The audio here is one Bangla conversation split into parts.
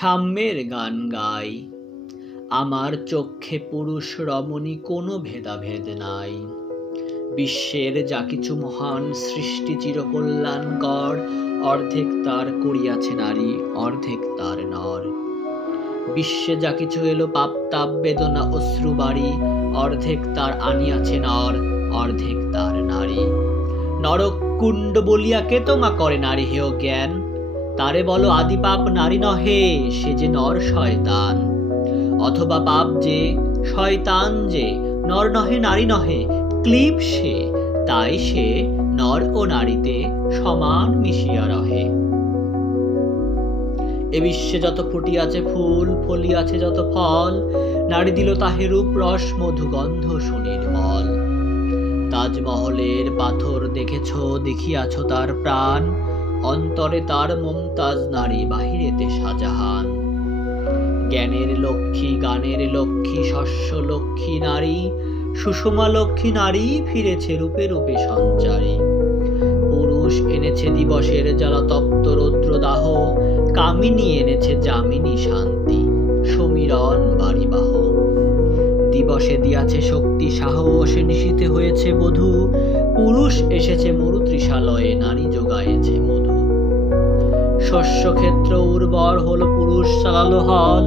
সাম্যের গান গাই। আমার চক্ষে পুরুষ রমণী কোনো ভেদাভেদ নাই। বিশ্বের যা কিছু মহান সৃষ্টি চিরকল্যাণকর, অর্ধেক তার করিয়াছে নারী, অর্ধেক তার নর। বিশ্বে যা কিছু এলো পাপ তাপ বেদনা অশ্রু বাড়ি, অর্ধেক তার আনিয়াছে নর, অর্ধেক তার নারী। নরক কুণ্ড বলিয়া কে তোমা করে নারী হেয় জ্ঞান, তারে বলো আদি পাপ নারী নহে, সে যে নর শয়তান। অথবা পাপ যে শয়তান যে নর নহে নারী নহে, ক্লীব সে, তাই সে নর ও নারীতে সমান মিশিয়া রহে। এ বিশ্বে যত ফুটিয়াছে ফুল, ফলিয়াছে যত ফল, নারী দিল তাহে রূপ রস মধু গন্ধ সুনির্মল। তাজমহলের পাথর দেখেছ, দেখিয়াছ তার প্রাণ, অন্তরে তার মমতাজ নারী, বাহিরেতে শাহজাহান। জ্ঞানের লক্ষ্মী, গানের লক্ষ্মী, শস্য লক্ষ্মী নারী, সুষমা লক্ষ্মী নারী, ফিরেছে রূপে রূপে সঞ্চারী। পুরুষ এনেছে দিবসের জ্বালাতপ্ত রৌদ্রদাহ, কামিনী এনেছে যামিনী শান্তি, সমীরণ বাড়িবাহ। দিবসে দিয়াছে শক্তি সাহসে, নিশীথে হয়েছে বধূ, পুরুষ এসেছে মরুতৃষালয়ে, নারী যোগায়েছে মধু। শস্যক্ষেত্র উর্বর হল, পুরুষ চালালো হল,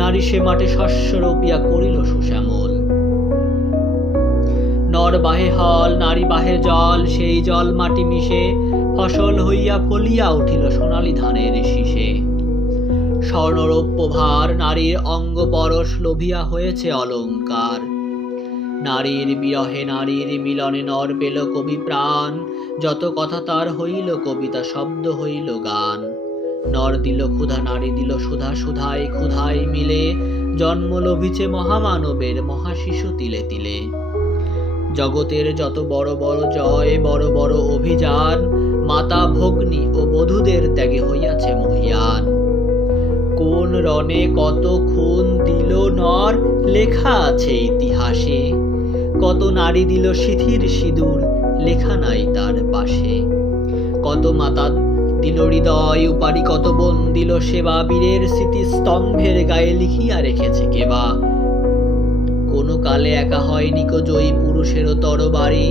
নারী সে মাঠে শস্য রোপিয়া করিল সুশ্যামল। নর বাহে হল, নারী বাহে জল, সেই জল মাটি মিশে, ফসল হইয়া ফলিয়া উঠিল সোনালী ধানের শীষে। স্বর্ণরৌপ্য ভার নারীর অঙ্গ পরশ, লোভিয়া হয়েছে অলঙ্কার। নারীর বিরহে নারীর মিলনে নর পেল কবি প্রাণ, যত কথা তার হইল কবিতা, শব্দ হইল গান। নর দিল ক্ষুধা, নারী দিল সুধা, সুধায় ক্ষুধায় মিলে, জন্ম লভিছে মহামানবের মহাশিশু তিলে তিলে। জগতের যত বড় বড় জয়, বড় বড় অভিযান, মাতা ভগ্নী ও বধূদের ত্যাগে হইয়াছে মহীয়ান। কোন রণে কত খুন দিল নর, লেখা আছে ইতিহাসে, কত নারী দিল সিথির সিঁদুর, লেখা নাই তার পাশে। কত মাতা দিল হৃদয় উপারি, কত বোন দিল সেবা, বীরের স্মৃতি স্তম্ভের গায়ে লিখিয়া রেখেছে কেবা। কোন কালে একা হয়নি কো জয়ী, পুরুষেরও তরবারি,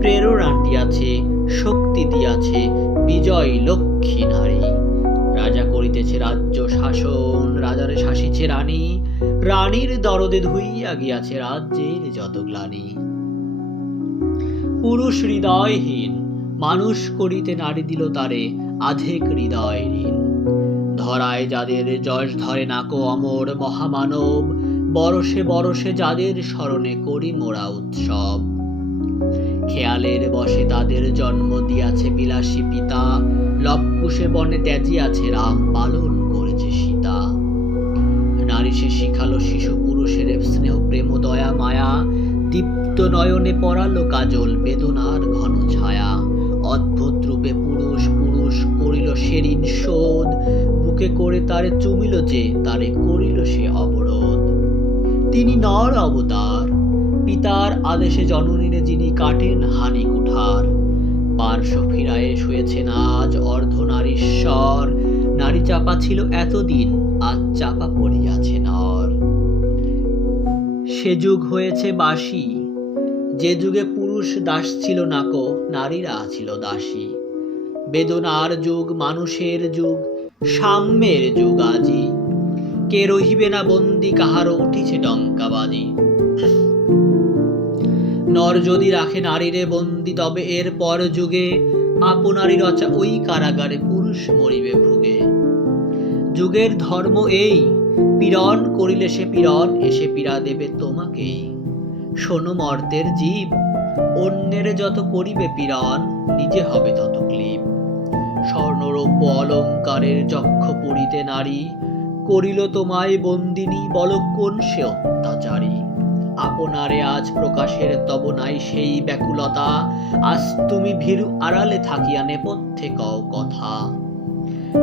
প্রেরণা দিয়াছে শক্তি দিয়াছে বিজয় লক্ষ্মী নারী। রাজা করিতেছে রাজ্য শাসন, রাজারে শাসিছে রানী, রানীর দরদে ধুইয়া গিয়াছে রাজ্যের যত গ্লানি। পুরুষ হৃদয়হীন মানুষ করিতে নারী দিল তারে, আধেক হৃদয় ঋণ। ধরায় যাদের যশ ধরে নাকো অমর মহামানব, বরসে বরসে যাদের স্মরণে করি মোরা উৎসব। খেয়ালের বসে তাদের জন্ম দিয়াছে বিলাসী পিতা, লবকুশে বনে ত্যাজিয়াছে রাম, পালন করেছে সীতা। নারী সে শিখালো শিশু পুরুষের স্নেহ প্রেম দয়া মায়া, দীপ্ত নয়নে পরালো কাজল বেদনার ঘন ছায়া। অদ্ভুত রূপে পুরুষ পুরুষ করিল সেদিন শোধ, বুকে করে তারে চুমিল যে, তারে করিল সে অবরোধ। তিনি নর অবতার, পিতার আদেশে জননীরে যিনি কাটেন হানি কুঠার। পার্শ্ব ফিরায়ে শুয়েছেন আজ অর্ধনারীশ্বর, নারী চাপা ছিল এতদিন, আজ চাপা পড়িয়াছে নর। সে যুগ হয়েছে বাসি, যে যুগে পুরুষ দাস ছিল নাকো, নারীরা ছিল দাসী। বেদনার যুগ, মানুষের যুগ, সাম্যের যুগ আজি, কে রহিবে না বন্দি, কাহারও উঠিছে ডঙ্কাবাজি। নর যদি রাখে নারীরে বন্দি, তবে এর পর যুগে আপনারই রচা ওই কারাগারে পুরুষ মরিবে ভুগে। যুগের ধর্ম এই, পীড়ন করিলে সে পীড়ন এসে পীড়া দেবে তোমাকেই। শোনো মর্তের জীব, অন্যের যত করিবে পীড়ন, নিজে হবে তত ক্লীব। স্বর্ণরৌপ্য অলঙ্কারের যক্ষ পরিতে নারী, করিল তোমায় বন্দিনী, বল কোন সে অত্যাচারী। আপনারে আজ প্রকাশের তব নাই সেই ব্যাকুলতা, আজ তুমি ভীরু আড়ালে থাকিয়া নেপথ্যে কও কথা।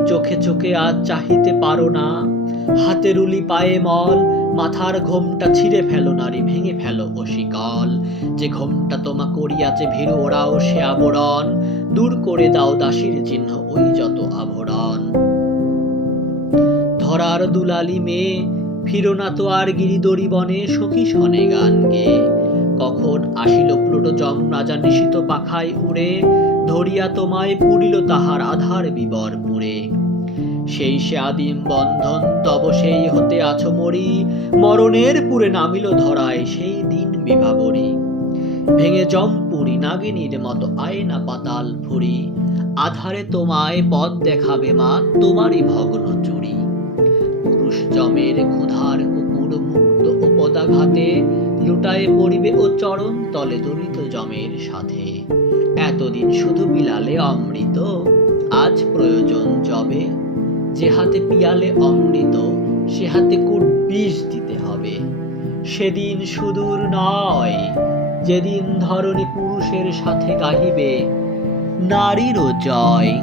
চোখে চোখে আজ চাহিতে পারো না, হাতে রুলি পায়ে মল, মাথার ঘোমটা ছিঁড়ে ফেলো নারী, ভেঙে ফেলো অশিকল। যে ঘোমটা তোমা করিয়াছে ভীরু, ওরাও সে আবরণ, দূর করে দাও দাসীর চিহ্ন ওই যত আভরণ। ধরার দুলালি মেয়ে, ফিরো না তো আর গিরিদরি বনে সখী শনে গান গে। কখন আসিল প্লুটো যম রাজা নিশিত পাখায় উড়ে, ধরিয়া তোমায় পুরিল তাহার আধার বিবর পুরে। সেই সে আদিম বন্ধন, তব সেই হতে আছো মরি, মরণের পুরে নামিল ধরায় সেই দিন বিভাবরী। ভেঙে জমপুরি নাগিনীর মতো আয়না পাতাল ফুরি, আধারে তোমায় পথ দেখাবে মা তোমারই ভগ্ন চুরি। পুরুষ জমের ক্ষুধার কুকুর মুক্ত উপদাঘাতে, লুটায়ে পড়িবে ও চরণ তলে দরিত জমের সাথে। এতদিন শুধু বিলালে অমৃত, আজ প্রয়োজন জবে, যে হাতে পিয়ালে অমৃত সে হাতে কুট বিষ দিতে হবে। সেদিন সুদূর নয়, যেদিন ধরণী পুরুষের সাথে গাহিবে নারীরও জয়।